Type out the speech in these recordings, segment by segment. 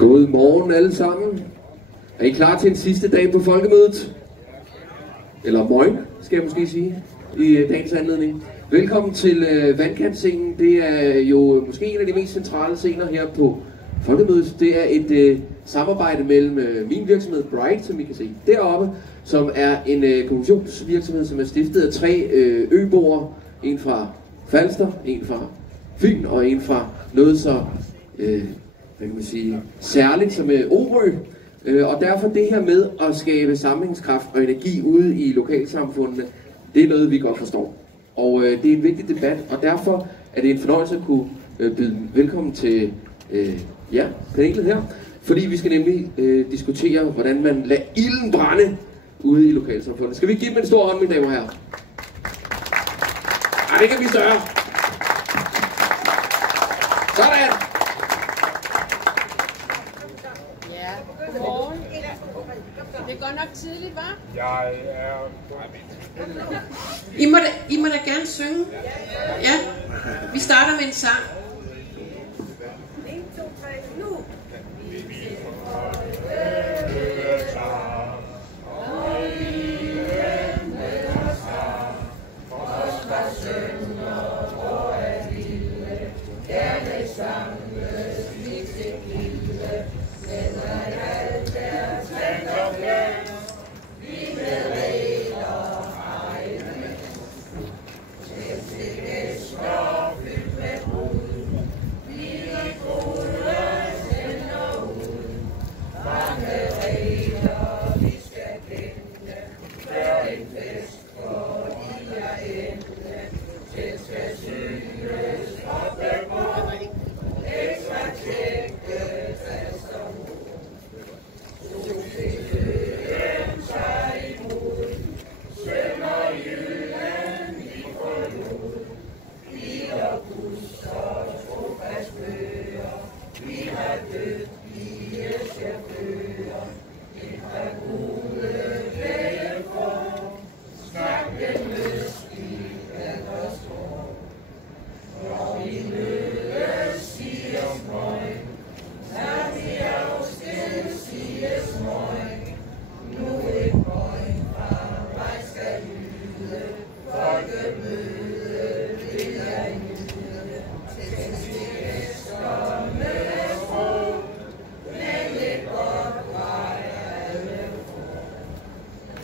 God morgen alle sammen. Er I klar til en sidste dag på folkemødet? Eller morgen, skal jeg måske sige, i dagens anledning. Velkommen til Vandkantscenen. Det er jo måske en af de mest centrale scener her på folkemødet. Det er et samarbejde mellem min virksomhed Bright, som I kan se deroppe, som er en kommunikationsvirksomhed, som er stiftet af 3 øboere. En fra Falster, en fra Fyn og en fra noget så hvad kan man sige, særligt som Orø. Og derfor det her med at skabe sammenhængskraft og energi ude i lokalsamfundene, det er noget vi godt forstår. Og det er en vigtig debat, og derfor er det en fornøjelse at kunne byde velkommen til panelet her. Fordi vi skal nemlig diskutere, hvordan man lader ilden brænde ude i lokalsamfundet. Skal vi give dem en stor hånd, mine damer og herrer? Ej, det kan vi større. Sådan! Ja, godmorgen. Det er godt nok tidligt, hva'? Jeg er... I må da gerne synge. Ja, vi starter med en sang. 1, 2, 3, nu!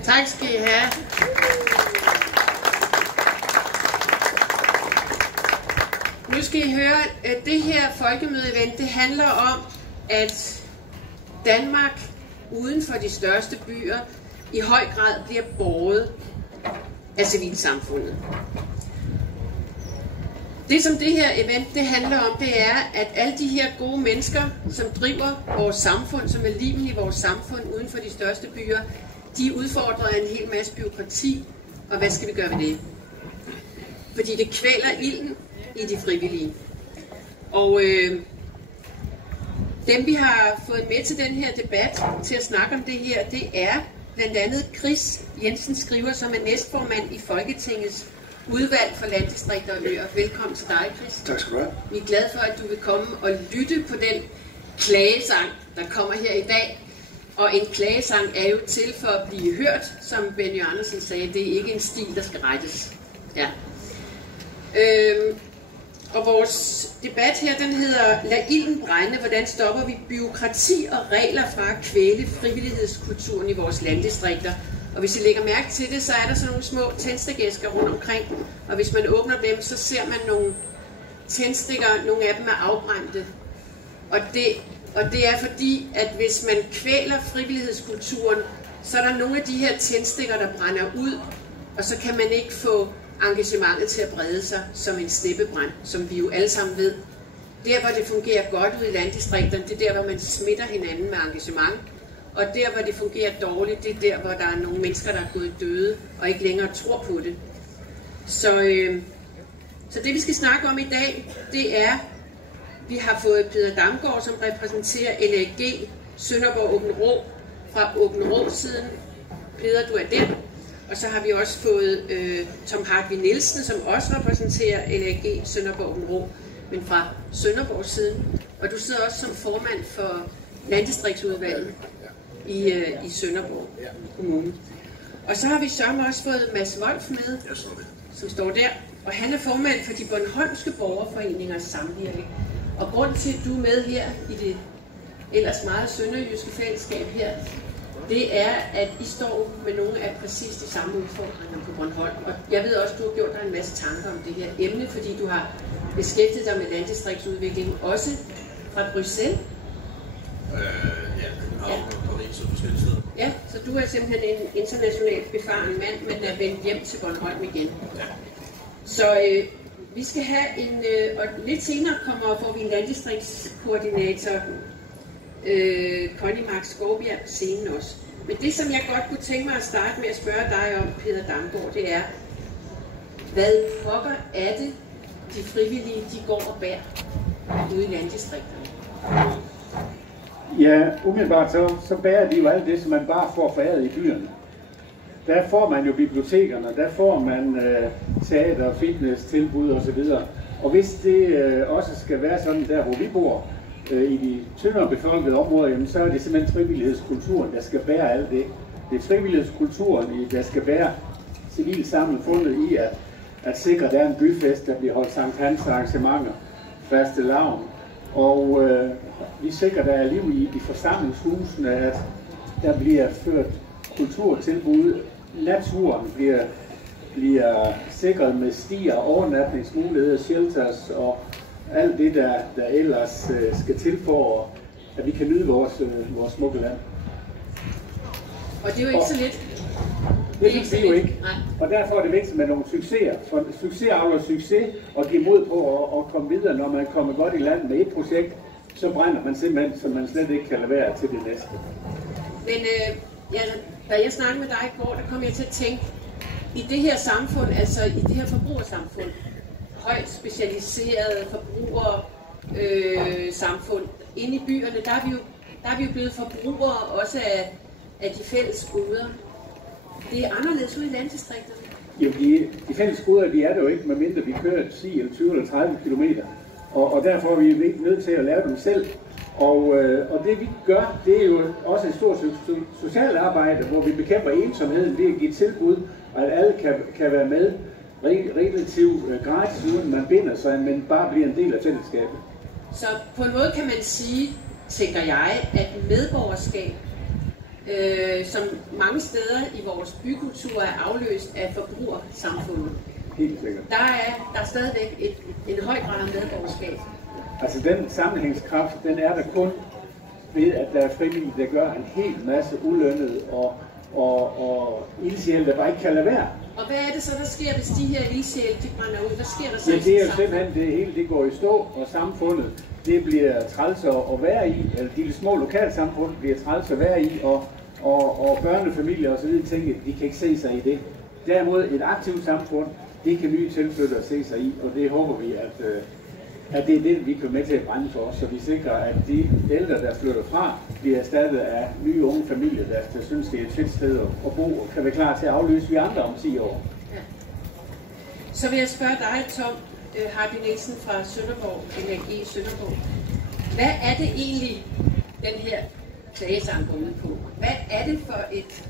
Tak skal I have. Nu skal I høre, at det her folkemøde-event, det handler om, at Danmark uden for de største byer i høj grad bliver båret af civilsamfundet. Det som det her event det handler om, det er, at alle de her gode mennesker, som driver vores samfund, som er limen i vores samfund uden for de største byer, de udfordrer en hel masse bureaukrati, og hvad skal vi gøre ved det? Fordi det kvæler ilden i de frivillige. Og dem vi har fået med til den her debat, til at snakke om det her, det er blandt andet Chris Jensen Skriver, som er næstformand i Folketingets udvalg for landdistrikter og øer. Velkommen til dig, Chris. Tak skal du have. Vi er glade for, at du vil komme og lytte på den klagesang, der kommer her i dag. Og en klagesang er jo til for at blive hørt, som Benny Andersen sagde. Det er ikke en stil, der skal rettes. Ja. Og vores debat her, den hedder Lad ilden brænde. Hvordan stopper vi bureaukrati og regler fra at kvæle frivillighedskulturen i vores landdistrikter? Og hvis I lægger mærke til det, så er der sådan nogle små tændstikæsker rundt omkring. Og hvis man åbner dem, så ser man nogle tændstikker. Nogle af dem er afbrændte. Og det er fordi, at hvis man kvæler frivillighedskulturen, så er der nogle af de her tændstikker, der brænder ud, og så kan man ikke få engagementet til at brede sig som en steppebrand, som vi jo alle sammen ved. Der, hvor det fungerer godt ude i landdistrikterne, det er der, hvor man smitter hinanden med engagement. Og der, hvor det fungerer dårligt, det er der, hvor der er nogle mennesker, der er gået døde, og ikke længere tror på det. Så det, vi skal snakke om i dag, det er, vi har fået Peder Damgaard, som repræsenterer LAG Sønderborg Åben Rå fra Åben Rå-siden. Peder, du er der. Og så har vi også fået Tom Hartvig Nielsen, som også repræsenterer LAG Sønderborg Åben Rå, men fra Sønderborg-siden. Og du sidder også som formand for landdistriktsudvalget i Sønderborg Kommune. Og så har vi sørme også fået Mads Wolf med, som står der, og han er formand for de Bornholmske Borgerforeningers Samvirke. Og grund til, at du er med her i det ellers meget sønderjyske fællesskab her, det er, at I står med nogle af præcis de samme udfordringer på Bornholm. Og jeg ved også, at du har gjort dig en masse tanker om det her emne, fordi du har beskæftiget dig med landdistriktsudvikling, også fra Bruxelles. Paris og forskellige steder. Ja, så du er simpelthen en internationalt befaren mand, men er vendt hjem til Bornholm igen. Ja. Så vi skal have en, og lidt senere får vi en landdistriktskoordinator, Connie Mark Skovbjerg, på scenen også. Men det, som jeg godt kunne tænke mig at starte med at spørge dig om, Peter Damgaard, det er, hvad pokker er det, de frivillige, de går og bærer ude i landdistrikterne? Ja, umiddelbart så bærer de jo alt det, som man bare får foræret i byerne. Der får man jo bibliotekerne, der får man teater, fitness, tilbud osv. Og hvis det også skal være sådan der, hvor vi bor, i de tyndere befolkede områder, jamen, så er det simpelthen frivillighedskulturen, der skal bære alt det. Det er frivillighedskulturen, der skal bære civilsamfundet i at sikre, at der er en byfest, der bliver holdt Sankt Hans arrangementer, fastelavn. Og vi sikrer, at der er liv i forsamlingshusene, at der bliver ført kulturtilbud. Naturen bliver sikret med stier, overnatningsmuligheder, shelters og alt det, der ellers skal til for, at vi kan nyde vores smukke land. Og det er jo ikke så lidt. Det er jo ikke. Nej. Og derfor er det vigtigt med nogle succeser. For succes avler succes, og give mod på at komme videre. Når man kommer godt i land med et projekt, så brænder man simpelthen, så man slet ikke kan lade være til det næste. Men da jeg snakkede med dig i går, der kom jeg til at tænke, i det her samfund, altså i det her forbrugersamfund, højt specialiserede forbrugersamfund, inde i byerne, der er vi jo blevet forbrugere også af de fælles goder. Det er anderledes ude i landdistrikterne. Jo, de fælles goder, de er det jo ikke, medmindre vi kører 10 eller 20 eller 30 kilometer. Og derfor er vi nødt til at lave dem selv. Og det vi gør, det er jo også et stort socialt arbejde, hvor vi bekæmper ensomheden ved at give tilbud, og at alle kan være med relativt gratis, uden man binder sig, men bare bliver en del af fællesskabet. Så på en måde kan man sige, tænker jeg, at medborgerskab, som mange steder i vores bykultur er afløst af forbrugersamfundet. Helt sikkert. Der er stadigvæk en høj grad af medborgerskab. Altså den sammenhængskraft, den er der kun ved, at der er frivillige, der gør en hel masse ulønnet og ildsjæle, der bare ikke kan lade være. Og hvad er det så, der sker, hvis de her ildsjæle, de brænder ud? Hvad sker der så? Ja, det er jo simpelthen, det hele det går i stå, og samfundet, det bliver træls at være i, eller de små lokalsamfund bliver træls at være i, og børnefamilier og så videre tænker, de kan ikke se sig i det. Derimod et aktivt samfund, det kan nye tilflyttere se sig i, og det håber vi, at det er det, vi kan med til at brænde for os, så vi sikrer, at de ældre, der flytter fra, bliver erstattet af nye unge familier, der synes, det er et fedt sted at bo, og kan være klar til at afløse vi andre om 10 år. Ja. Så vil jeg spørge dig, Tom Hardy Nielsen fra Sønderborg, Energi Sønderborg. Hvad er det egentlig, den her klagesang går ud på? Hvad er det for et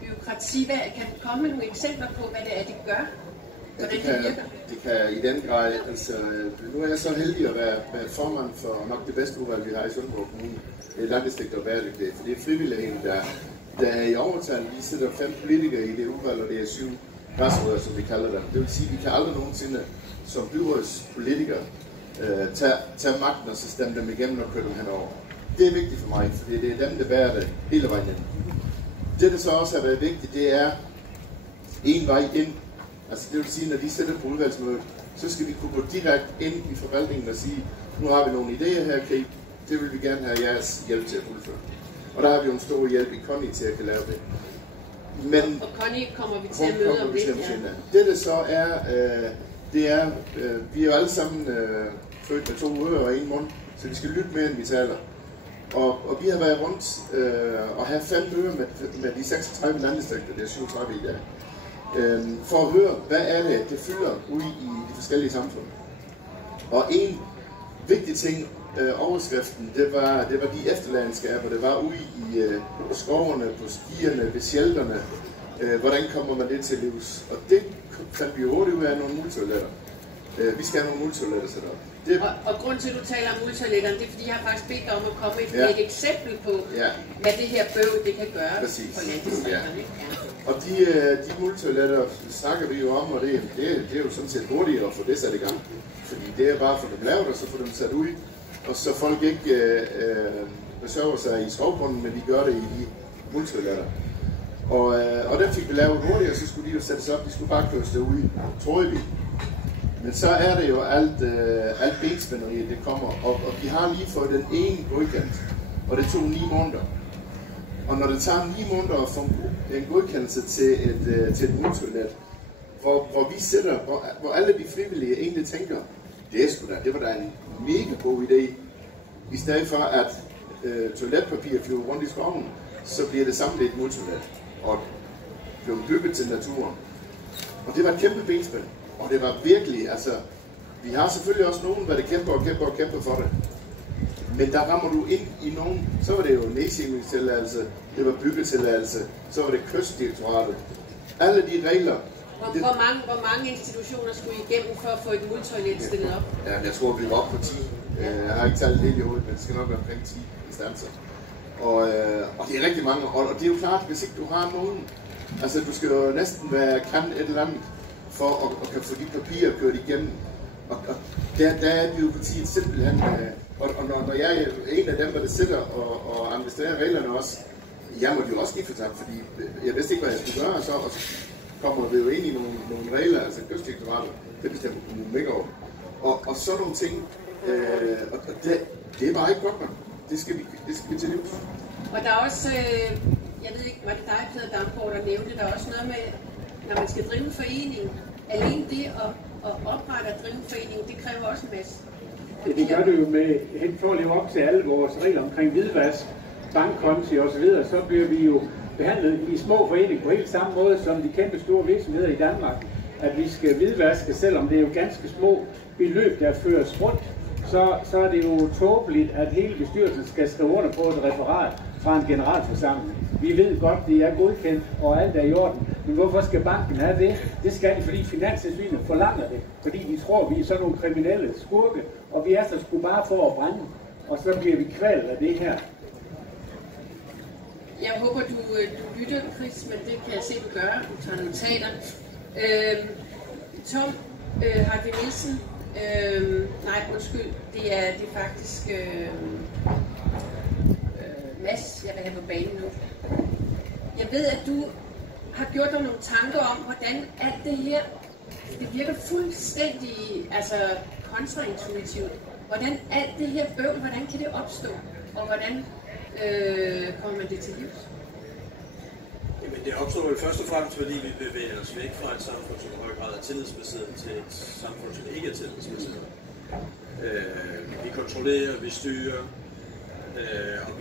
bureaukrati? Kan du komme med nogle eksempler på, hvad det er, de gør? Det kan i den grad, altså nu er jeg så heldig at være formand for nok det bedste udvalg, vi har i Sønderborg Kommune. Det er landdistrikt og bæredygtighed, for det er frivilligheden, der er i overtal. Vi sidder 5 politikere i det udvalg, og det er 7 græsrødder, som vi kalder det. Det vil sige, at vi kan aldrig nogensinde som byrådspolitikere tage magten og så stemme dem igennem og køre dem henover. Det er vigtigt for mig, for det er dem, der bærer det hele vejen ind. Det, der så også har været vigtigt, det er en vej ind. Altså det vil sige, når de sætter på udvalgsmødet, så skal vi kunne gå direkte ind i forvaltningen og sige, nu har vi nogle idéer her, Kate, det vil vi gerne have jeres hjælp til at fuldføre. Og der har vi jo en stor hjælp i Connie til at kan lave det. Men og Connie kommer vi til at møde om lidt, ja. Det så er, vi er jo alle sammen født med 2 ører og 1 mund, så vi skal lytte mere, end vi taler. Og vi har været rundt og have 5 møder med de 36 landdistrikter, det er 37 i dag. For at høre, hvad er det fylder ude i de forskellige samfund. Og en vigtig ting overskriften, det var de efterladenskaber, der var ude i skovene, på stierne, ved shelterne. Hvordan kommer man det til livs? Og det fandt vi hurtigt ud af nogle multoiletter. Vi skal have nogle multoiletter sat op. Og grunden til, at du taler om multoiletterne, det er, fordi jeg har faktisk bedt dig om at komme med et eksempel på, hvad det her bøvl det kan gøre for landdistrikterne. Og de multoiletter snakker vi jo om, og det er jo sådan set hurtigere at få det sat i gang. Fordi det er bare at få dem lavet, og så få dem sat ud. Og så folk ikke besøger sig i skovbunden, men de gør det i de multoiletter. Og den fik vi lavet hurtigt, og så skulle de jo sættes op. De skulle bare køres derud, troede vi. Men så er det jo alt benspænderiet, det kommer. Og vi har lige fået den ene godkendelse, og det tog 9 måneder. Og når det tager 9 måneder at få en godkendelse til et multoilet, hvor vi sidder, hvor alle de frivillige egentlig tænker, det var da en mega god idé. I stedet for at toiletpapir flyver rundt i skoven, så bliver det samlet et multoilet og blev bygget til naturen. Og det var et kæmpe benspænd. Og det var virkelig, altså, vi har selvfølgelig også nogen, der kæmper for det. Men der rammer du ind i nogen, så var det jo nedsikringstilladelse, det var byggetilladelse, så var det kystdirektoratet. Alle de regler. Hvor mange institutioner skulle I igennem for at få et multoilet stillet op? Ja, jeg tror, vi var oppe på 10. Jeg har ikke talt helt i hovedet, men det skal nok være omkring 10 instanser. Og det er rigtig mange, og det er jo klart, hvis ikke du har nogen, altså du skal jo næsten være kan et eller andet, for at kan få de papirer kørt igennem. Og der er byråkratiet simpelthen, og når jeg er en af dem, der sidder og administrerer reglerne også, jeg måtte jo også give for tak, fordi jeg vidste ikke, hvad jeg skulle gøre, og så kommer vi jo ind i nogle regler, altså kystdirektoratet, det bestemmer kommunen ikke over. Og sådan nogle ting, og det er bare ikke godt nok. Det skal vi til livs. Og der er også, jeg ved ikke, var det dig, Peder Damgaard, der nævnte, der er også noget med, når man skal drive en forening, alene det at oprette og drive en forening, det kræver også en masse. Det gør det jo med, for at leve op til alle vores regler omkring hvidvask, bankkonti osv., så bliver vi jo behandlet i små foreninger på helt samme måde som de kæmpe store virksomheder i Danmark. At vi skal hvidvaske, selvom det er jo ganske små beløb, der føres rundt, så er det jo tåbeligt, at hele bestyrelsen skal skrive under på et referat fra en generalforsamling. Vi ved godt, det er godkendt, og alt er i orden. Men hvorfor skal banken have det? Det skal de, fordi Finanstilsynet forlanger det. Fordi de tror, vi er sådan nogle kriminelle skurke, og vi er så sgu bare for at brænde. Og så bliver vi kvalt af det her. Jeg håber, du lytter, Chris, men det kan jeg se, du gør. Du tager notater. Tom Hartvig Nielsen. Nej, undskyld. Det er faktisk Mads, jeg vil have på banen nu. Jeg ved, at du har gjort dig nogle tanker om, hvordan alt det her, det virker fuldstændig kontraintuitivt. Hvordan alt det her bøvl, hvordan kan det opstå? Og hvordan kommer man det til livs? Jamen det opstår vel først og fremmest, fordi vi bevæger os væk fra et samfund, som i høj grad er tillidsbaseret, til et samfund, som ikke er tillidsbaseret. Vi kontrollerer, vi styrer, og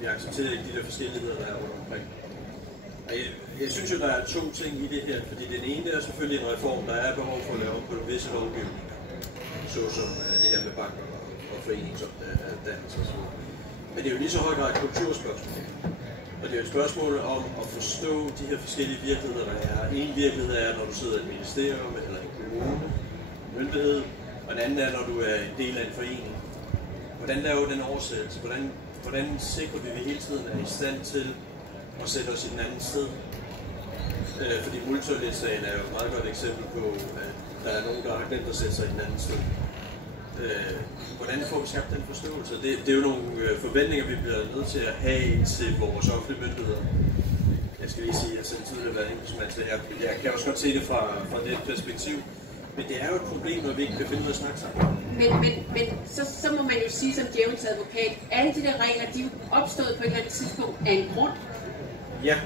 vi accepterer ikke de der forskelligheder, der er rundt omkring. Jeg synes jo, der er 2 ting i det her, fordi den ene er selvfølgelig en reform, der er behov for at lave på en visse lovgivning, såsom det her med banker og foreningsdannelse osv. Men det er jo lige så høj grad et kulturspørgsmål. Og det er jo et spørgsmål om at forstå de her forskellige virkeligheder, der er. En virkelighed er, når du sidder i et ministerium eller en kommune, myndighed, og den anden er, når du er en del af en forening. Hvordan laver den oversættelse? Hvordan sikrer vi, at vi hele tiden er i stand til at sætte os i den anden side? Fordi multoilet-sagen er jo et meget godt eksempel på, at der er nogen, der har glemt at sætte sig i den anden side. Hvordan får vi skabt den forståelse? Det er jo nogle forventninger, vi bliver nødt til at have til vores offentlige myndigheder. Jeg skal lige sige, at jeg selv tidligere har været embedsmand, så jeg kan også godt se det fra det perspektiv. Men det er jo et problem, når vi ikke kan finde ud af at snakke sammen. Men så må man jo sige som djævelens advokat, alle de der regler, de er opstået på et eller andet tidspunkt af en grund. Ja,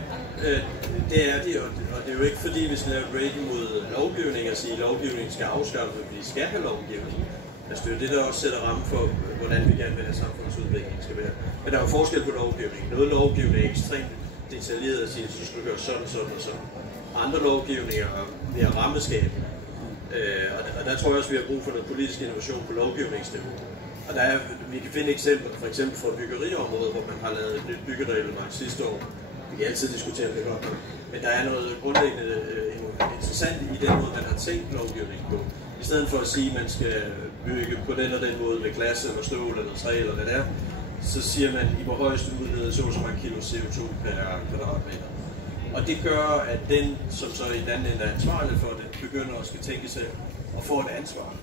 det er de, og det er jo ikke fordi, vi skal lave et break mod lovgivning og sige, at lovgivningen skal afskaffes, fordi vi skal have lovgivning. Altså det er jo det, der også sætter ramme for, hvordan vi gerne vil have samfundsudviklingen skal være. Men der er jo forskel på lovgivning. Noget lovgivning er ekstremt detaljeret at sige, at du skal gøre sådan og sådan. Andre lovgivninger er mere rammeskabende. Og der tror jeg også, vi har brug for noget politisk innovation på lovgivningsniveau. Og vi kan finde eksempler, for eksempel fra byggeriområdet, hvor man har lavet et nyt byggereglement sidste år. Vi kan altid diskutere det godt, men der er noget grundlæggende interessant i den måde, man har tænkt lovgivning på. I stedet for at sige, at man skal bygge på den og den måde med glas eller stål eller træ eller hvad det er, så siger man, at I må højst udlede så mange kilo CO2 per kvadratmeter. Og det gør, at den, som så i den anden ende er ansvarlig for det, begynder at skal tænke sig og få et ansvar.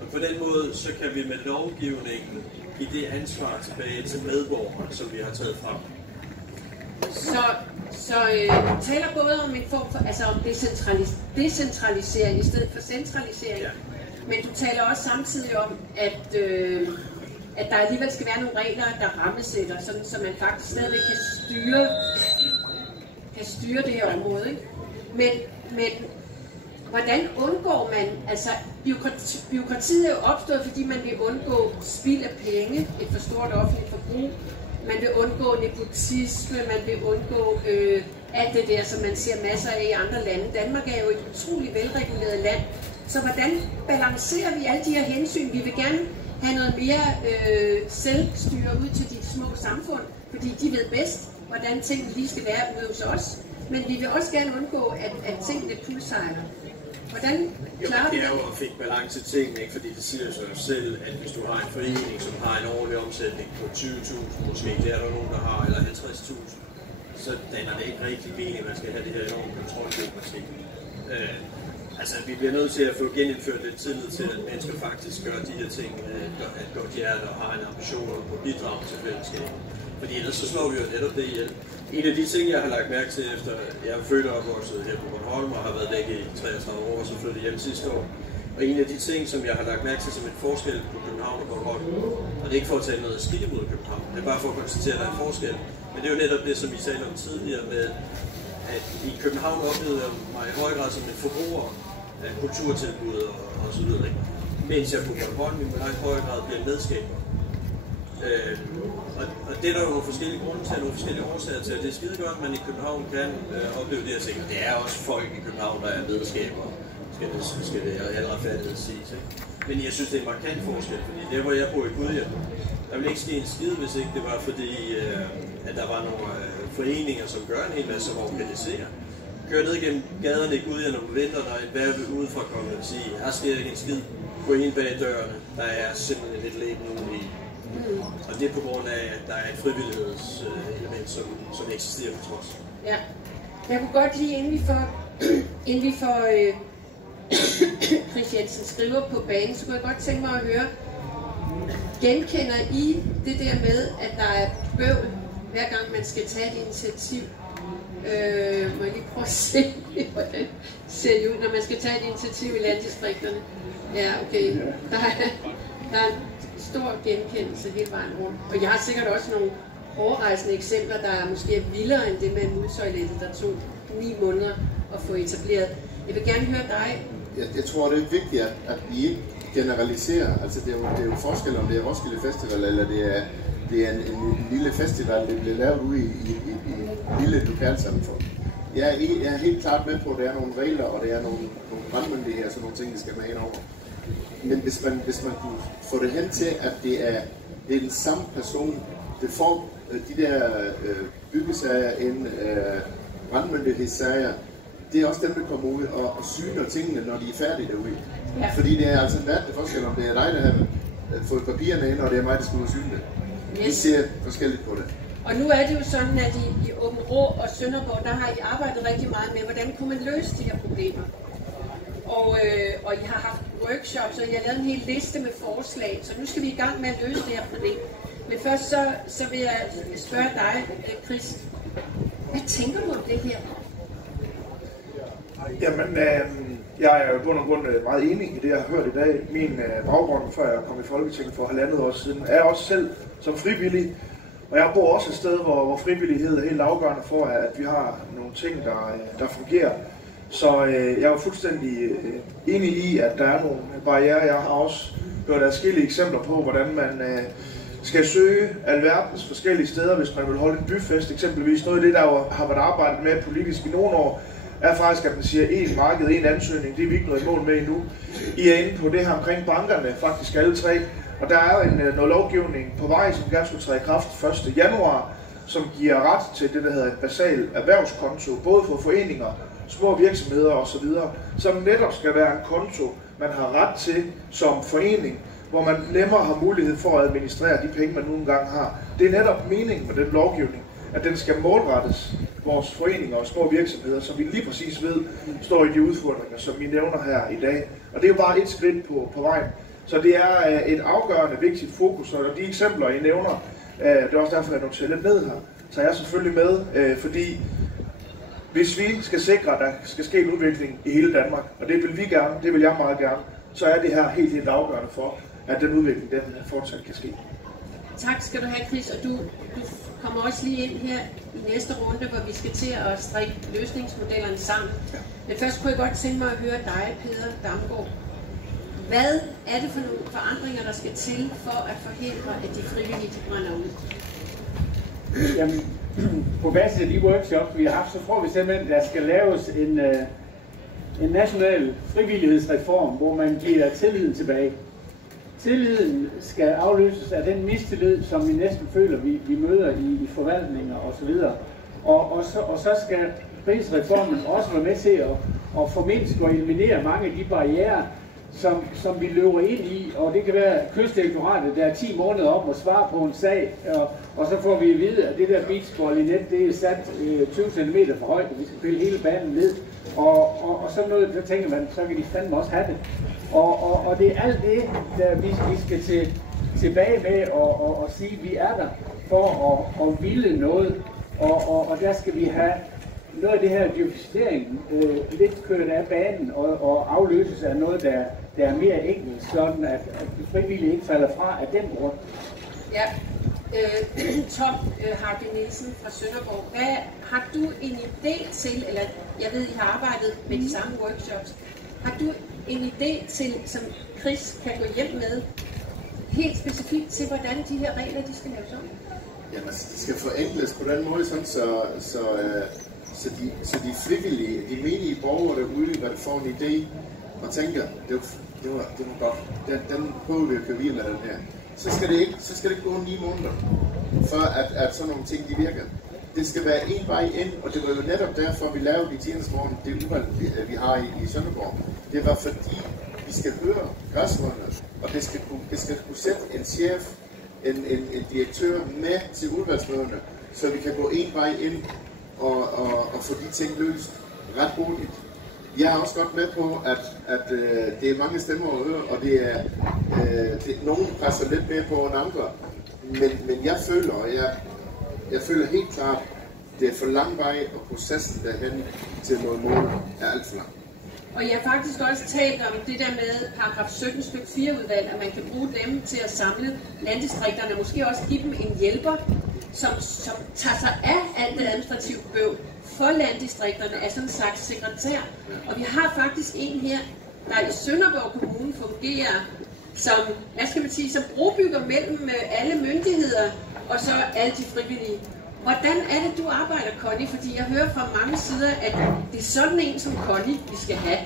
Og på den måde, så kan vi med lovgivningen give det ansvar tilbage til medborgerne, som vi har taget frem. Så du taler både om en form for, altså om decentralisering i stedet for centralisering, ja. Men du taler også samtidig om, at der alligevel skal være nogle regler, der rammesætter, sådan, så man faktisk stadigvæk kan styre det her område. Ikke? Men hvordan undgår man, altså bureaukratiet er jo opstået, fordi man vil undgå spild af penge, et for stort offentligt forbrug, man vil undgå nepotisme, man vil undgå alt det der, som man ser masser af i andre lande. Danmark er jo et utroligt velreguleret land, så hvordan balancerer vi alle de her hensyn? Vi vil gerne have noget mere selvstyre ud til de små samfund, fordi de ved bedst, hvordan tingene lige skal være ude hos os. Men vi vil også gerne undgå, at tingene kuldsejler. Hvordan klarer vi det? Det er jo at finde balance i tingene, ikke? Fordi det siger sig selv, at hvis du har en forening, som har en årlig omsætning på 20.000 måske, det er der nogen, der har, eller 50.000, så danner det ikke rigtig mening, at man skal have det her enormt kontrolbureaukrati. Altså, vi bliver nødt til at få genindført lidt tillid til, at mennesker faktisk gør de her ting af et godt hjerte og har en ambition om at bidrage til fællesskabet. Fordi ellers så slår vi jo netop det ihjel. En af de ting, jeg har lagt mærke til efter, jeg er født og opvokset her på Bornholm og har været væk i 33 år og så flyttede hjem sidste år. Og en af de ting, som jeg har lagt mærke til som en forskel på København og Bornholm, og det er ikke for at tale noget skidt imod København, det er bare for at konstatere, at der er en forskel. Men det er jo netop det, som vi talte om tidligere med, at i København oplevede jeg mig i høj grad som en forbruger af kulturtilbud og så videre. Mens jeg på Bornholm i høj grad bliver medskaber. Og det er der jo nogle forskellige grunde til, nogle forskellige årsager til, at det er skide godt, at man i København kan opleve det her ting. Det er også folk i København, der er medskaber, skal det allerede færdigt siges. Ikke? Men jeg synes, det er en markant forskel, fordi der, hvor jeg bor i Gudhjem, der vil ikke ske en skide, hvis ikke det var fordi, at der var nogle foreninger, som gør en hel masse, som organiserer. Kører ned gennem gaderne i Gudhjem om vinteren, og et værve udefra kommer og siger, her sker ikke en skid, gå ind bag dørene, der er simpelthen lidt lægen ude i. Og det er på grund af, at der er et frivillighedselement, som eksisterer på trods. Ja. Jeg kunne godt lide, inden vi får Chris Jensen skriver på banen, så kunne jeg godt tænke mig at høre, genkender I det der med, at der er bøvl, hver gang man skal tage et initiativ? Må jeg lige prøve at se, hvordan det ser ud, når man skal tage et initiativ i landdistrikterne? Ja, okay. Der er stor genkendelse hele vejen rundt. Og jeg har sikkert også nogle overrejsende eksempler, der er måske vildere end det med multoilettet, der tog 9 måneder at få etableret. Jeg vil gerne høre dig. Jeg tror, det er vigtigt, at vi ikke generaliserer. Altså, det er jo forskel, om det er Roskilde Festival, eller det er en lille festival, der bliver lavet ude i et lille lokalsamfund. Jeg er helt klart med på, at der er nogle regler, og der er nogle brandmyndigheder og sådan nogle ting, der skal med ind over. Men hvis man kunne få det hen til, at det er den samme person, det får de der byggesager end brandmyndighedssager, det er også dem, der kommer ud og syner tingene, når de er færdige derude. Ja. Fordi det er altså en værdig forskel, om det er dig, der har fået papirerne ind, og det er mig, der skal ud og syne det. Yes. Vi ser forskelligt på det. Og nu er det jo sådan, at i Åben Rå og Sønderborg, der har I arbejdet rigtig meget med, hvordan kunne man løse de her problemer. Og I har haft workshops, og I har lavet en hel liste med forslag, så nu skal vi i gang med at løse det her problem. Men først så vil jeg spørge dig, Chris, hvad tænker du om det her? Jamen, jeg er jo i bund og grund meget enig i det, jeg har hørt i dag. Min baggrund, før jeg kom i Folketinget for 1,5 år siden, er også selv som frivillig. Og jeg bor også et sted, hvor frivillighed er helt afgørende for, at vi har nogle ting, der fungerer. Så jeg er jo fuldstændig enig i, at der er nogle barrierer. Jeg har også hørt adskillige eksempler på, hvordan man skal søge alverdens forskellige steder, hvis man vil holde en byfest. Eksempelvis noget af det, der har været arbejdet med politisk i nogle år, er faktisk, at man siger én marked, én ansøgning. Det er vi ikke noget i mål med endnu. I er inde på det her omkring bankerne, faktisk alle tre. Og der er jo noget lovgivning på vej, som gerne skulle træde i kraft 1. januar, som giver ret til det, der hedder en basal erhvervskonto, både for foreninger, små virksomheder osv., som netop skal være en konto, man har ret til som forening, hvor man nemmere har mulighed for at administrere de penge, man nogle gange har. Det er netop meningen med den lovgivning, at den skal målrettes vores foreninger og små virksomheder, som vi lige præcis ved står i de udfordringer, som vi nævner her i dag. Og det er jo bare et skridt på vejen. Så det er et afgørende vigtigt fokus, og de eksempler, I nævner, det er også derfor, jeg noterer lidt ned her, så er jeg selvfølgelig med, fordi hvis vi skal sikre, at der skal ske en udvikling i hele Danmark, og det vil vi gerne, det vil jeg meget gerne, så er det her helt afgørende for, at den udvikling den fortsat kan ske. Tak skal du have, Chris, og du kommer også lige ind her i næste runde, hvor vi skal til at strikke løsningsmodellerne sammen. Men først kunne jeg godt tænke mig at høre dig, Peder Damgaard. Hvad er det for nogle forandringer, der skal til for at forhindre, at de frivillige brænder ud? Jamen, på basis af de workshops, vi har haft, så tror vi simpelthen, at der skal laves en national frivillighedsreform, hvor man giver tilliden tilbage. Tilliden skal afløses af den mistillid, som vi næsten føler, vi møder i forvaltninger osv. Og så skal prisreformen også være med til at formindske og eliminere mange af de barrierer, som vi løber ind i, og det kan være Kystdirektoratet, der er 10 måneder om at svare på en sag, og så får vi at vide, at det der beachball i net, det er sat 20 cm for højt, og vi skal pille hele banen ned, og så noget, så tænker man, så kan de fandme også have det. Og det er alt det, der vi skal tilbage med og sige, at vi er der for at ville noget, og der skal vi have noget af det her diversificering lidt kørt af banen og afløses af noget, der er mere enkelt, sådan at de frivillige ikke falder fra af den grund. Ja, Tom Hardy Nielsen fra Sønderborg, hvad har du en idé til, eller jeg ved, I har arbejdet med de samme workshops, har du en idé til, som Chris kan gå hjem med, helt specifikt til, hvordan de her regler, de skal laves om? Jamen, de skal forenkles på den måde, sådan, så de frivillige, de menige borgere derude, hvad der får en idé, og tænker, det var godt, den prøver vi at køre videre med den her. Så skal det ikke gå 9 måneder, før at sådan nogle ting, de virker. Det skal være en vej ind, og det var jo netop derfor, vi lavede i Tjenestemorgen, det udvalg, vi har i Sønderborg. Det var fordi, vi skal høre græsrødderne, og det skal kunne sætte en chef, en direktør med til udvalgsmøderne, så vi kan gå en vej ind og få de ting løst ret hurtigt. Jeg er også godt med på, at det er mange stemmer at høre, og det er nogen presser lidt mere på end andre. Men jeg føler helt klart, det er for lang vej, og processen derhen til noget mål er alt for lang. Og jeg har faktisk også talt om det der med paragraf 17 stykke 4 udvalg, at man kan bruge dem til at samle landdistrikterne, og måske også give dem en hjælper, som tager sig af alt det administrative bøvl for landdistrikterne af sådan en slags sekretær. Og vi har faktisk en her, der i Sønderborg Kommune fungerer som, hvad skal man sige, som brobygger mellem alle myndigheder og så alle de frivillige. Hvordan er det, du arbejder, Connie? Fordi jeg hører fra mange sider, at det er sådan en som Connie, vi skal have.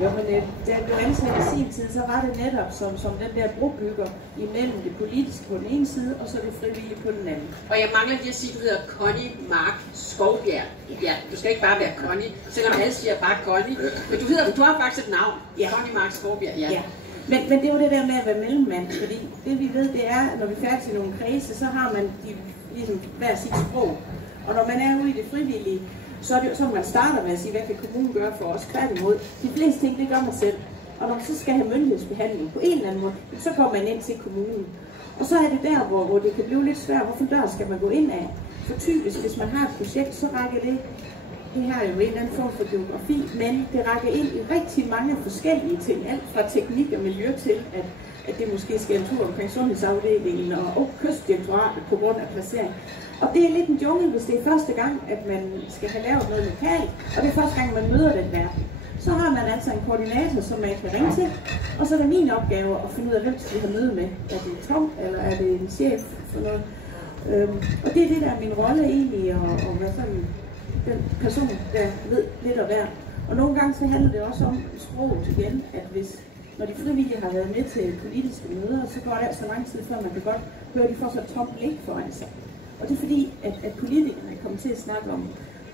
Jo, men da jeg blev ansat i sin tid, så var det netop som den der brobygger imellem det politiske på den ene side, og så det frivillige på den anden. Og jeg mangler lige at sige, at du hedder Connie Mark Skovbjerg. Ja, du skal ikke bare være Connie, selvom alle siger bare Connie. Men du har faktisk et navn. Ja. Connie Mark Skovbjerg, ja. Men det er jo det der med at være mellemmand, fordi det vi ved, det er, når vi er færdige til nogle kredse, så har man ligesom hver sit sprog. Og når man er ude i det frivillige, så er det jo sådan, man starter med at sige, hvad kan kommunen gøre for os? Tværtimod. De fleste ting, det gør man selv. Og når man så skal have myndighedsbehandling på en eller anden måde, så kommer man ind til kommunen. Og så er det der, hvor det kan blive lidt svært. Hvorfor dør skal man gå ind af? For typisk, hvis man har et projekt, så rækker det her er jo en eller anden form for geografi, men det rækker ind i rigtig mange forskellige ting. Alt fra teknik og miljø til, at det måske skal en tur omkring sundhedsafdelingen og Kystdirektoratet på grund af placering. Og det er lidt en jungle, hvis det er første gang, at man skal have lavet noget lokalt, og det er første gang, man møder den verden. Så har man altså en koordinator, som man kan ringe til, og så er det min opgave at finde ud af, hvem skal vi have møde med. Er det Tom, eller er det en chef for noget? Og det er det, der er min rolle egentlig, at være sådan den person, der ved lidt af hver. Og nogle gange så handler det også om sproget igen, at hvis når de frivillige har været med til politiske møder, så går der så lang tid før, man kan godt høre, at de får så et tomt blik foran sig. Og det er fordi, at politikerne kommer til at snakke om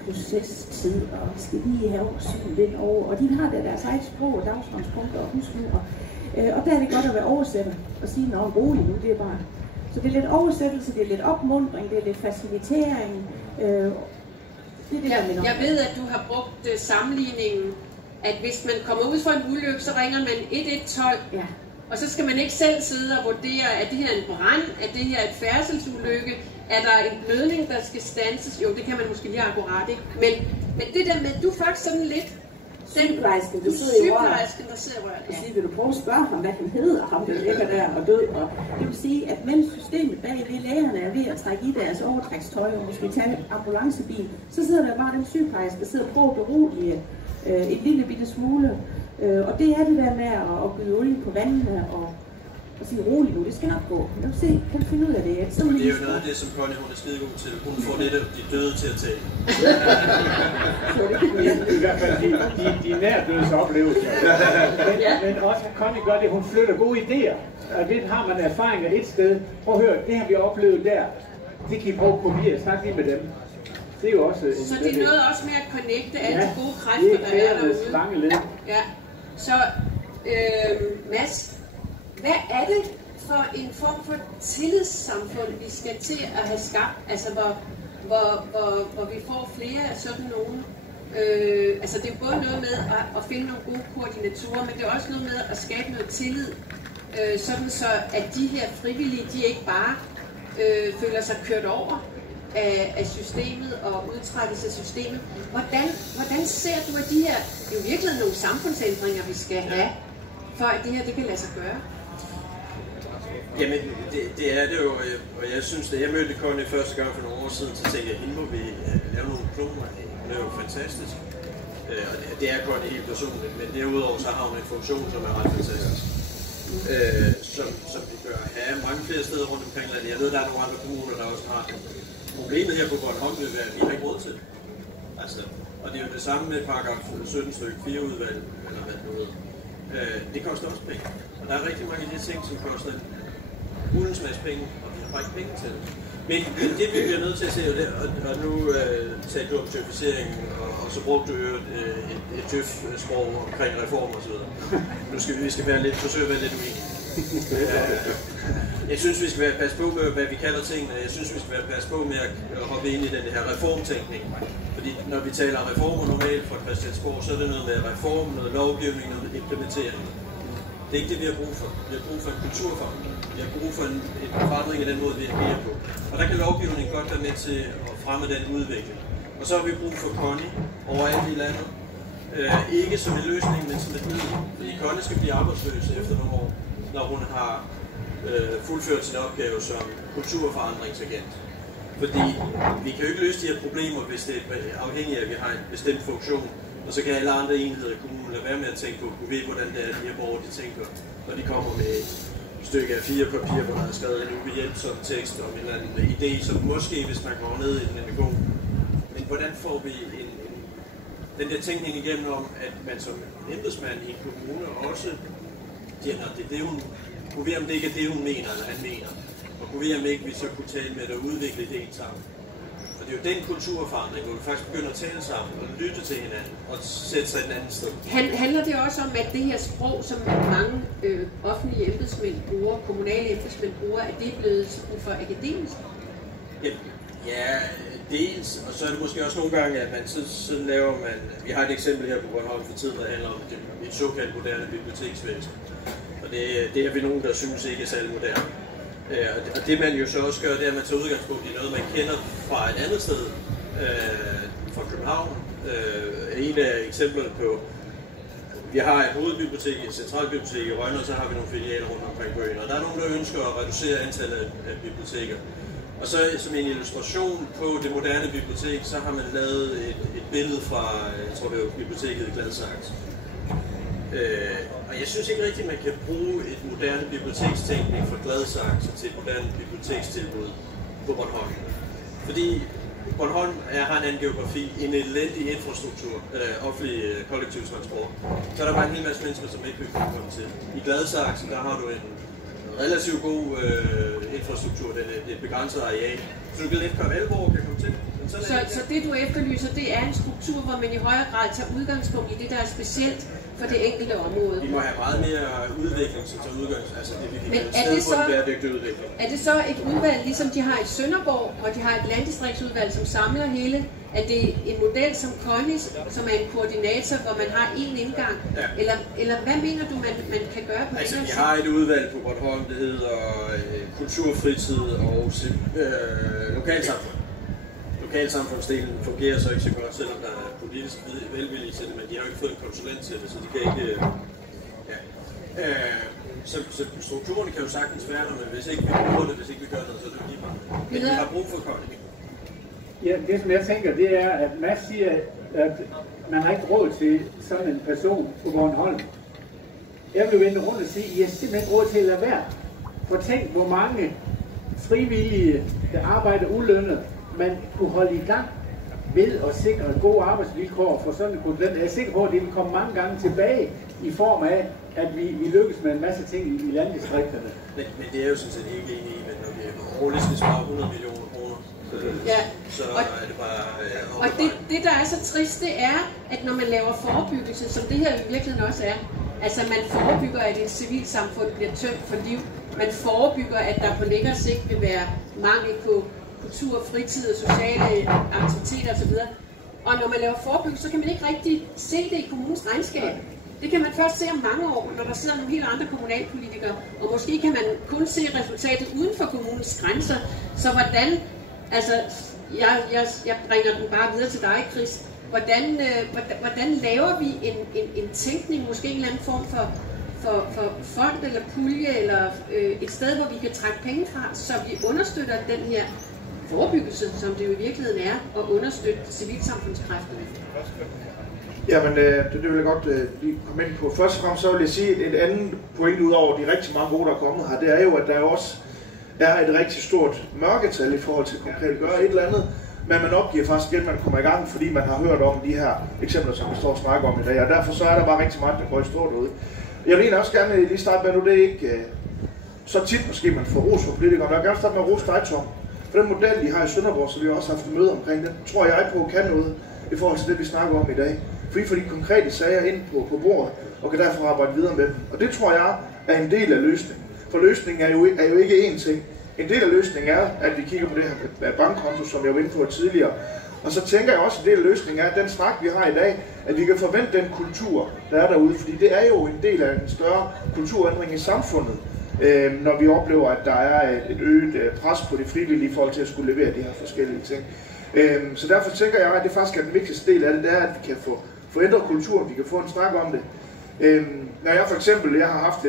procestid, og skal lige have syn lidt over, og de har deres eget sprog og dagsordspunkter og husk nu, og der er det godt at være oversætter og sige, nå, rolig nu, det er bare. Så det er lidt oversættelse, det er lidt opmuntring, det er lidt facilitering. Det er det, jeg ved, at du har brugt sammenligningen, at hvis man kommer ud for en ulykke, så ringer man 112, ja. Og så skal man ikke selv sidde og vurdere, at det her er en brand, at det her er et færdselsulykke, er der en blødning, der skal standses? Jo, det kan man måske lige akkurat, ikke? Men det der med, du er faktisk sådan lidt... Sygeplejersken, der sidder i røret. Ja. Vil du prøve at spørge ham, hvad han hedder, ham der ligger der og død? Og det vil sige, at mens systemet bagved lægerne er ved at trække i deres overtrækstøj, og måske tage en ambulancebil, så sidder der bare den sygeplejerske, der sidder og prøver at berolige et lille bitte smule. Og det er det der med at gyde olie på vandene og sige roligt nu, det skal nok gå. Men se, kan du finde ud af det? Det er jo noget af det, som Connie hun er skidegod til. Hun får lidt af de døde til at tale. I hvert fald de nærdødes oplevelser. Men også at Connie gør det, hun flytter gode idéer. Og det har man erfaringer et sted. Prøv at høre, det har vi oplevet der. Det kan I prøve på at snakke lige med dem. Det er jo også... Så det er noget også med at connecte alle de gode kræfter, der er derude. Lange led. Ja. Så Mads, hvad er det for en form for tillidssamfund, vi skal til at have skabt? Altså hvor vi får flere af sådan nogle. Altså det er både noget med at finde nogle gode koordinatorer, men det er også noget med at skabe noget tillid, sådan så at de her frivillige, de ikke bare føler sig kørt over af systemet og udtrækkes af systemet. Hvordan ser du, at de her, det er jo virkelig nogle samfundsændringer, vi skal have, for at det her det kan lade sig gøre? Jamen, det er det jo, og jeg synes, at jeg mødte Connie første gang for nogle år siden, så tænkte jeg, hende må vi lave nogle kloner af. Hun er jo fantastisk. Og det er Connie helt personligt, men derudover så har hun en funktion, som er ret fantastisk. Som vi bør have mange flere steder rundt omkring landet. Jeg ved, der er nogle andre kommuner, der også har det. Problemet her på Bornholm vil være, at vi har ikke råd til det. Altså, og det er jo det samme med paragraf 17 stykke 4 udvalg, eller hvad det nu hedder. Det koster også penge. Og der er rigtig mange af de ting, som koster hulens masse penge, og vi har bare ikke penge til det. Men det vi bliver nødt til at se, og nu talte du om tøfiseringen, og så brugte du et tøf-sprog omkring reform og så videre. Nu skal vi skal forsøge at være lidt uenige. Jeg synes, vi skal passe på med, hvad vi kalder tingene. Jeg synes, vi skal passe på med at hoppe ind i den her reformtænkning. Fordi når vi taler reformer normalt fra Christiansborg, så er det noget med reform, noget lovgivning, noget implementering. Det er ikke det, vi har brug for. Vi har brug for en kulturforandring. Vi har brug for en forandring af den måde, vi agerer på. Og der kan lovgivningen godt være med til at fremme den udvikling. Og så har vi brug for Connie overalt i landet. Ikke som en løsning, men som et middel. Fordi Connie skal blive arbejdsløs efter nogle år, når hun har fuldført sin opgave som kulturforandringsagent. Fordi vi kan jo ikke løse de her problemer, hvis det er afhængigt af, at vi har en bestemt funktion. Og så kan alle andre enheder i kommunen lade være med at tænke på, hvordan det er, de her borgere de tænker, når de kommer med et stykke af 4 papir, hvor der er skrevet en ubehjælpsom tekst om en eller anden idé, som måske, hvis man går ned i den, er god. Men hvordan får vi den der tænkning igennem om, at man som embedsmand i en kommune også tjener det hun kunne vi om det ikke er det, hun mener, eller han mener. Og kunne vi om ikke, vi så kunne tale med det og udvikle det sammen. For det er jo den kulturforandring, hvor vi faktisk begynder at tale sammen og lytte til hinanden og sætte sig et andet sted. Handler det også om, at det her sprog, som mange offentlige embedsmænd bruger, kommunale embedsmænd bruger, at det er blevet for akademisk? Ja, dels, og så er det måske også nogle gange, at man så laver man... Vi har et eksempel her på Bornholm for tiden, der handler om et såkaldt moderne biblioteksvæsen. Og det er vi nogen, der synes ikke er særlig moderne. Og det man jo så også gør, det er, at man tager udgangspunkt i noget, man kender fra et andet sted, fra København. En af eksemplerne på, vi har et hovedbibliotek, et centralbibliotek i Rønne, og så har vi nogle filialer rundt omkring på øen. Og der er nogen, der ønsker at reducere antallet af biblioteker. Og så som en illustration på det moderne bibliotek, så har man lavet et billede fra, jeg tror det var biblioteket i Gladsaxe. Og jeg synes ikke rigtigt, at man kan bruge et moderne bibliotekstænkning fra Gladsaxe til et moderne bibliotekstilbud på Bornholm. Fordi Bornholm har en anden geografi, en elendig infrastruktur, offentlig kollektiv transport. Så er der bare en hel masse mennesker, som ikke vil kunne komme til. I Gladsaxe, der har du en relativt god infrastruktur, det er et begrænset areal. Så du kan lidt køre Valborg kan komme til. Så det du efterlyser, det er en struktur, hvor man i højere grad tager udgangspunkt i det, der er specielt for det enkelte område. Vi må have meget mere udvikling, som tager udgangspunkt, altså det vi kan kalde for en bæredygtig udvikling. Er det så et udvalg, ligesom de har i Sønderborg, og de har et landdistriktsudvalg, som samler hele? Er det en model som Connie, som er en koordinator, hvor man har én indgang? Ja. Eller hvad mener du, man kan gøre på altså, vi har et udvalg på Bornholm, det hedder Kultur, Fritid og Lokalsamfund. Lokalsamfundsdelen fungerer så ikke så godt, selvom der er politisk velvilje til det, men de har jo ikke fået en konsulent til det, så de kan ikke... Så strukturerne kan jo sagtens være der, men hvis ikke vi bruger det, hvis ikke vi gør noget, så er det lige meget. Men vi har brug for Connie. Ja, det som jeg tænker, det er, at Mads siger, at man har ikke råd til sådan en person på Bornholm. Jeg vil vende rundt og sige, at I har simpelthen ikke råd til at lade være. For tænk, hvor mange frivillige, der arbejder ulønnet, man kunne holde i gang ved at sikre gode arbejdsvilkår for sådan en konsulent. Jeg er sikker på, at det vil komme mange gange tilbage i form af, at vi lykkes med en masse ting i landdistrikterne. Men det er jo sådan set ikke enig i, men når vi årligt skal spare 100 millioner kroner, så er det bare... Og det, der er så trist, det er, at når man laver forebyggelse, som det her i virkeligheden også er, altså man forebygger, at et civilsamfund bliver tømt for liv. Man forebygger, at der på længere sigt vil være mangel på kultur, fritid og sociale aktiviteter osv. Og når man laver forebyggelse, så kan man ikke rigtig se det i kommunens regnskab. Det kan man først se om mange år, når der sidder nogle helt andre kommunalpolitikere, og måske kan man kun se resultatet uden for kommunens grænser. Så hvordan, altså, jeg bringer den bare videre til dig, Chris. Hvordan laver vi en tænkning, måske en eller anden form for fond eller pulje, eller et sted, hvor vi kan trække penge fra, så vi understøtter den her forebyggelse, som det jo i virkeligheden er, og understøtte civilsamfundskræfterne? Jamen, det vil jeg godt lige komme ind på. Først og fremmest så vil jeg sige, et andet point ud over de rigtig mange gode, der er kommet her, det er jo, at der også er et rigtig stort mørketal i forhold til konkret at gøre et eller andet, men man opgiver faktisk igen, at man kommer i gang, fordi man har hørt om de her eksempler, som vi står og snakker om i dag, og derfor så er der bare rigtig meget, der går i stå derude. Jeg vil egentlig også gerne lige starte med, nu det er ikke så tit måske, man får ros for politikere, men jeg vil gerne starte med at rose dig, Tom. For den model, de har i Sønderborg, så vi har også haft møde omkring den, tror jeg på kan noget i forhold til det, vi snakker om i dag. For I får de konkrete sager ind på bordet, og kan derfor arbejde videre med dem. Og det tror jeg er en del af løsningen. For løsningen er jo ikke én ting. En del af løsningen er, at vi kigger på det her bankkonto, som jeg var inde på tidligere. Og så tænker jeg også, at en del af løsningen er, at den snak, vi har i dag, at vi kan forvente den kultur, der er derude. Fordi det er jo en del af en større kulturændring i samfundet, når vi oplever, at der er et øget pres på de frivillige i forhold til at skulle levere de her forskellige ting. Så derfor tænker jeg, at det faktisk er den vigtigste del af det, det er, at vi kan få ændret kulturen, vi kan få en snak om det. Når jeg for eksempel, jeg har haft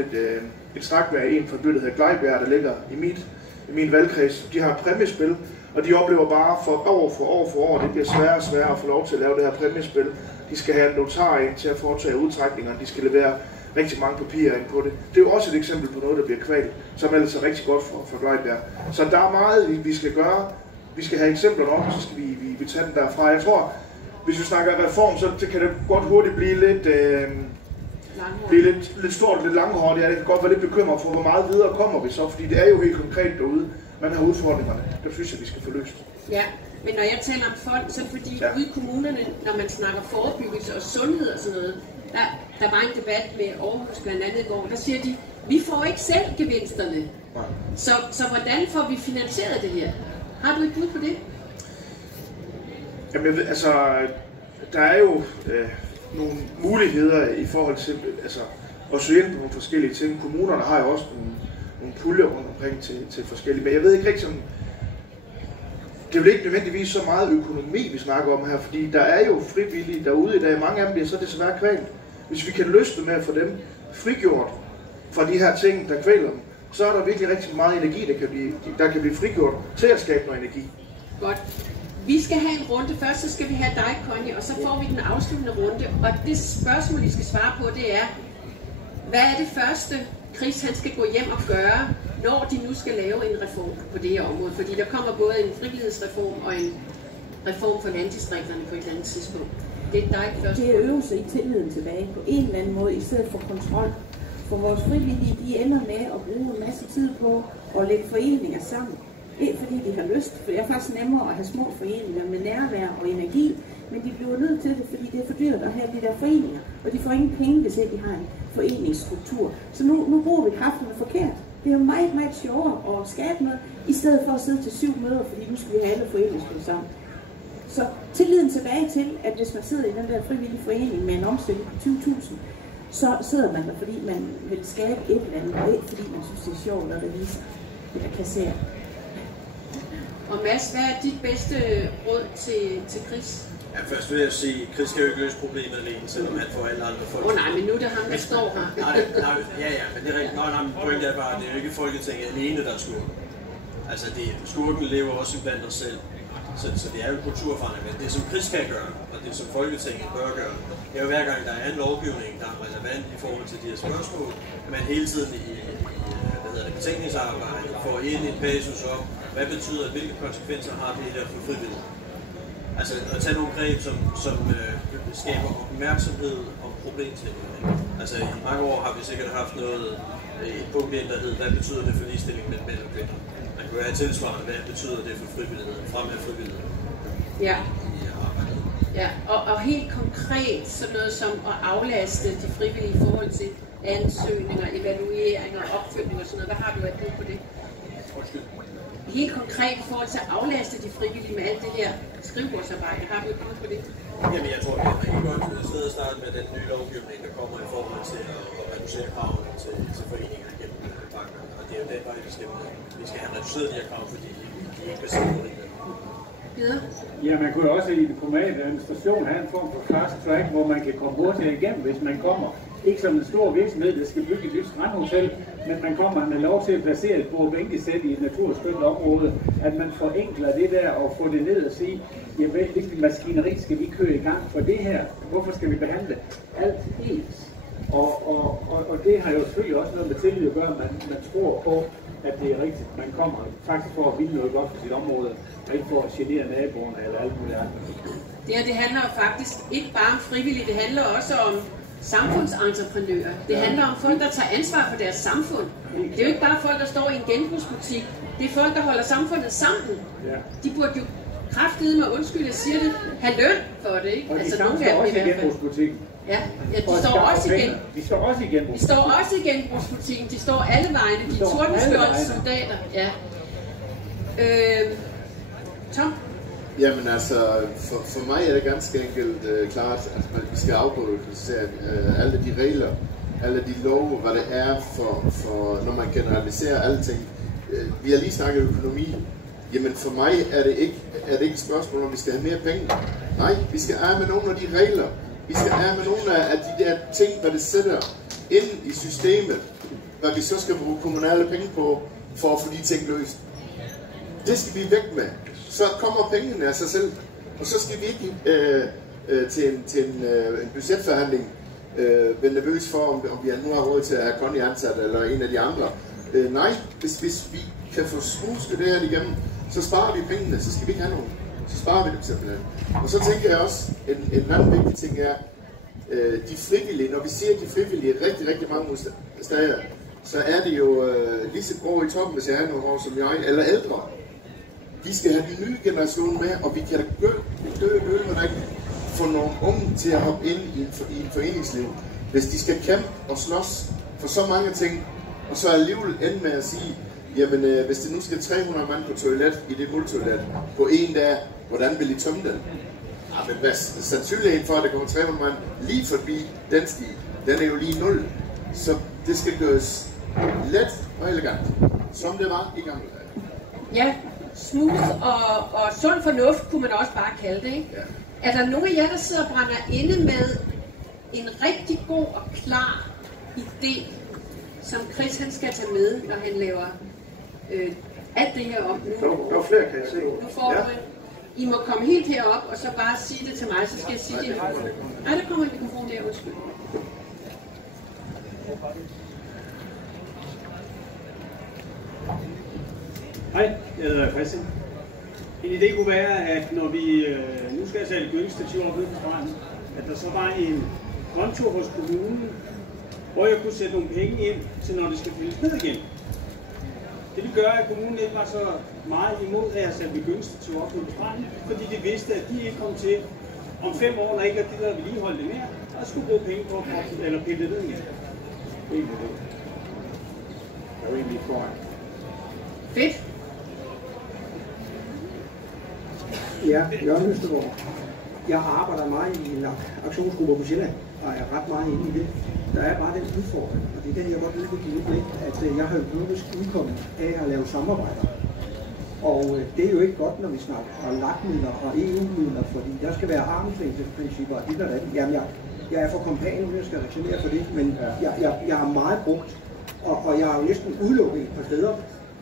et snak med en fra byen, der hedder Glejbjerg, der ligger i min valgkreds. De har et præmiespil, og de oplever bare for år, det bliver sværere og sværere at få lov til at lave det her præmiespil. De skal have en notar ind til at foretage udtrækninger, de skal levere rigtig mange papirer ind på det. Det er jo også et eksempel på noget, der bliver kvalt, som ellers er rigtig godt for Glejbjerg. Så der er meget, vi skal gøre. Vi skal have eksempler op, så skal vi tage den derfra. Jeg tror, hvis vi snakker reform, så kan det godt hurtigt blive lidt stort, lidt langhårdt. Jeg kan godt være lidt bekymret for, hvor meget videre kommer vi så, fordi det er jo helt konkret derude. Man har udfordringerne, der synes jeg, vi skal få løst. Ja, men når jeg taler om fond, så er det fordi ude i kommunerne, når man snakker forebyggelse og sundhed og sådan noget, der var en debat med Aarhus blandt andet i går, der siger de, vi får ikke selv gevinsterne. Så hvordan får vi finansieret det her? Har du et bud på det? Jamen, altså, der er jo nogle muligheder i forhold til at søge ind på nogle forskellige ting. Kommunerne har jo også nogle puljer rundt omkring til forskellige, men jeg ved ikke rigtig om... Det er vel ikke nødvendigvis så meget økonomi, vi snakker om her, fordi der er jo frivillige derude i dag. Mange af dem bliver så desværre kvalt. Hvis vi kan løsne med at få dem frigjort fra de her ting, der kvæler dem, så er der virkelig rigtig meget energi, der kan blive frigjort til at skabe noget energi. Godt. Vi skal have en runde. Først så skal vi have dig, Connie, og så får vi den afsluttende runde. Og det spørgsmål, I skal svare på, det er, hvad er det første, Chris han skal gå hjem og gøre, når de nu skal lave en reform på det her område? Fordi der kommer både en frivillighedsreform og reform for landdistrikterne på et eller andet tidspunkt. Det er dig først. Det er øvelse i tilliden tilbage på en eller anden måde, i stedet for kontrol. For vores frivillige, de ender med at bruge en masse tid på at lægge foreninger sammen. Ikke fordi de har lyst, for det er faktisk nemmere at have små foreninger med nærvær og energi, men de bliver nødt til det, fordi det er for dyrt at have de der foreninger, og de får ingen penge, hvis ikke de har en foreningsstruktur. Så nu bruger vi kræfterne forkert. Det er jo meget, meget sjovere at skabe noget, i stedet for at sidde til 7 møder, fordi nu skal vi have alle foreninger sammen. Så tilliden tilbage til, at hvis man sidder i den der frivillige forening med en omstilling på 20.000, så sidder man der, fordi man vil skabe et eller andet, og ikke fordi man synes, det er sjovt at revise eller kassere. Og Mads, hvad er dit bedste råd til Chris? Ja, først vil jeg sige, at Chris kan jo ikke løse problemet alene, selvom han får alle andre folk. Nej, men nu er det ham, der står her. Ja, men det er rigtigt. Nej, pointen er bare, at det er jo ikke Folketinget alene, der er skurken. Altså, skurken lever også blandt os selv. Så det er jo kulturforandring, men det som Chris kan gøre, og det som Folketinget bør gøre, det er jo hver gang der er en lovgivning, der er relevant i forhold til de her spørgsmål, at man hele tiden i betænkningsarbejdet får ind en passus om, hvad betyder, hvilke konsekvenser har det her for frivillighed. Altså at tage nogle greb, som skaber opmærksomhed om problemstillingen. Altså i mange år har vi sikkert haft et punkt ind, der hedder, hvad betyder det for ligestilling mellem mænd og kvinder. Man kan jo have tilsvarende, hvad betyder det for frivillighed, frem af frivillighed. Ja. Ja, og helt konkret sådan noget som at aflaste de frivillige i forhold til ansøgninger, evalueringer, opfølgning og sådan noget. Hvad har du at bruge på det? Helt konkret i forhold til at aflaste de frivillige med alt det her skrivebordsarbejde. Har du et bud på det? Jamen jeg tror, vi er rigtig godt sted at starte med den nye lovgivning, der kommer i forhold til at reducere kravene til foreninger gennem banker. Og det er jo den vej, vi skal have reduceret de her krav, fordi de ikke kan sætte det. Ja, man kunne jo også i den kommunale administration have en form for fast track, hvor man kan komme hurtigere igennem, hvis man kommer. Ikke som en stor virksomhed, der skal bygge et nyt strandhotel, men man kommer med lov til at placere et bordbænkesæt i et naturskønt område, at man forenkler det der og får det ned og sige, ja, hvilken maskineri skal vi køre i gang for det her? Hvorfor skal vi behandle alt helt? Og det har jo selvfølgelig også noget med tillid at gøre, at man tror på, at det er rigtigt. Man kommer faktisk for at ville noget godt for sit område, og ikke for at genere naboerne eller alt muligt andet. Det handler jo faktisk ikke bare om frivillige, det handler også om samfundsentreprenører. Det handler om folk, der tager ansvar for deres samfund. Det er jo ikke bare folk, der står i en genbrugsbutik. Det er folk, der holder samfundet sammen. De burde jo kraftedeme med undskyld, jeg siger det, have løn for det, ikke? Og de står også i genbrugsbutikken. Ja, de står også igen. De står også i genbrugsbutikken. De står også i genbrugsbutikken. De står alle vegne. De tordenskjorte soldater. Ja. Tom? Jamen altså, for mig er det ganske enkelt klart, at vi skal afbyråkratisere alle de regler, alle de love, hvad det er for når man generaliserer alle ting. Vi har lige snakket økonomi. Jamen for mig er det ikke et spørgsmål, om vi skal have mere penge. Nej, vi skal af med nogle af de regler. Vi skal af med nogle af de der ting, hvad det sætter ind i systemet, hvad vi så skal bruge kommunale penge på, for at få de ting løst. Det skal vi væk med. Så kommer pengene af sig selv, og så skal vi ikke til en budgetforhandling være nervøs for, om vi nu har råd til at have Connie ansat eller en af de andre. Nej, hvis vi kan få smusket det her igennem, så sparer vi pengene, så skal vi ikke have nogen. Så sparer vi dem simpelthen. Og så tænker jeg også, en anden vigtig ting er, de frivillige, når vi siger de frivillige rigtig, rigtig mange steder, så er det jo lige så grå i toppen, hvis jeg er nogle år som jeg, eller ældre. Vi skal have de nye generationer med, og vi kan dø med at få nogle unge til at hoppe ind i en foreningsliv. Hvis de skal kæmpe og slås for så mange ting, og så alligevel ende med at sige, jamen hvis det nu skal 300 mand på toilet i det multoilet på en dag, hvordan vil I tømme den? Ja, men hvad sandsynligheden for, at der kommer 300 mand lige forbi den sti, den er jo lige 0. Så det skal gøres let og elegant, som det var i gamle dage. Ja, smooth og sund fornuft kunne man også bare kalde det, ikke? Ja. Er der nogen af jer, der sidder og brænder inde med en rigtig god og klar idé, som Chris han skal tage med, når han laver alt det her op nu? Der er flere, kan jeg se. Nu får du en. I må komme helt herop og så bare sige det til mig, så skal jeg sige det. Nej, der kommer en mikrofon der, undskyld. Hej, jeg hedder Christian. En idé kunne være, at når vi nu skal sætte gyngestativ op ude på stranden, at der så var en konto hos kommunen, hvor jeg kunne sætte nogle penge ind til, når det skal fyldes ned igen. Det vil gøre, at kommunen ikke var så meget imod, at jeg satte gyngestativ op ude på stranden, fordi de vidste, at de ikke kom til om 5 år, når ikke er de der vedligeholde det mere, og skulle bruge penge på at pille det ned igen. Det er ikke det. Jeg er egentlig foran. Fedt. Ja, Jørgen Østergaard. Jeg arbejder meget i en aktionsgruppe på Sjælland, og er ret meget inde i det. Der er bare den udfordring, og det kan jeg godt lige give lidt, at jeg har økonomisk udkommet af at lave samarbejder. Og det er jo ikke godt, når vi snakker om LAG-midler og EU-midler, fordi der skal være armslængdeprincipper og dit og dat. Jamen, jeg er for kompanen, jeg skal reklamere for det, men jeg har meget brugt, og jeg har jo næsten udelukket et par steder,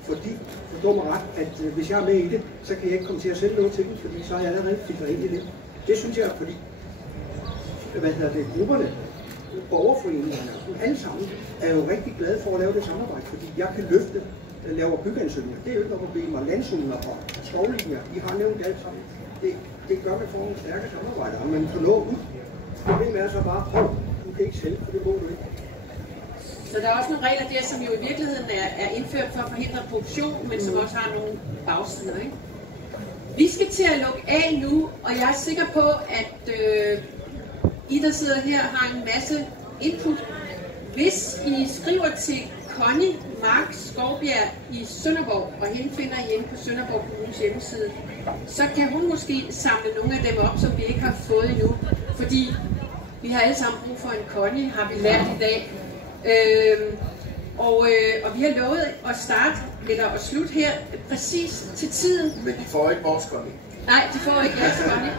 fordi, forstår mig ret, at hvis jeg er med i det, så kan jeg ikke komme til at sælge noget til dem, fordi så har jeg allerede filtret ind i det. Det synes jeg, fordi grupperne, borgerforeningerne, alle sammen, er jo rigtig glade for at lave det samarbejde, fordi jeg kan løfte, laver byggeansøgninger. Det er jo ikke noget problem, og landzoner og skovlinjer, de har nævnt alt sammen. Det gør, at man får nogle stærke samarbejder, og man får noget ud. Problemet er så bare, du kan ikke sælge, for det må du ikke. Så der er også nogle regler der, som jo i virkeligheden er indført for at forhindre korruption, men som også har nogle bagsider, ikke? Vi skal til at lukke af nu, og jeg er sikker på, at I, der sidder her, har en masse input. Hvis I skriver til Connie Mark Skovbjerg i Sønderborg, og hende finder I inde på Sønderborg Kommunes hjemmeside, så kan hun måske samle nogle af dem op, som vi ikke har fået endnu. Fordi vi har alle sammen brug for en Connie, har vi lært i dag. Og vi har lovet at starte eller at slutte her præcis til tiden. Men de får ikke vores Connie. Nej, de får ikke jeres Connie.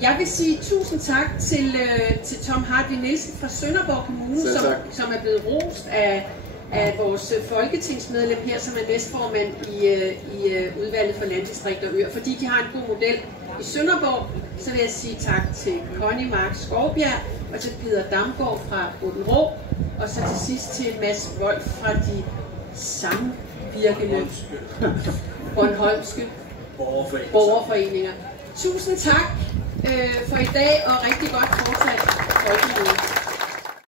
Jeg vil sige tusind tak til Tom Hartvig Nielsen fra Sønderborg Kommune, som er blevet rost af vores folketingsmedlem her, som er næstformand i udvalget for landdistrikter og øer, fordi de har en god model i Sønderborg. Så vil jeg sige tak til Connie Mark Skovbjerg og til Peter Damgaard fra Åbenrå, og så til sidst til Mads Wolf fra de samvirkende bornholmske borgerforeninger. Tusind tak for i dag, og rigtig godt fortsat folkemøde.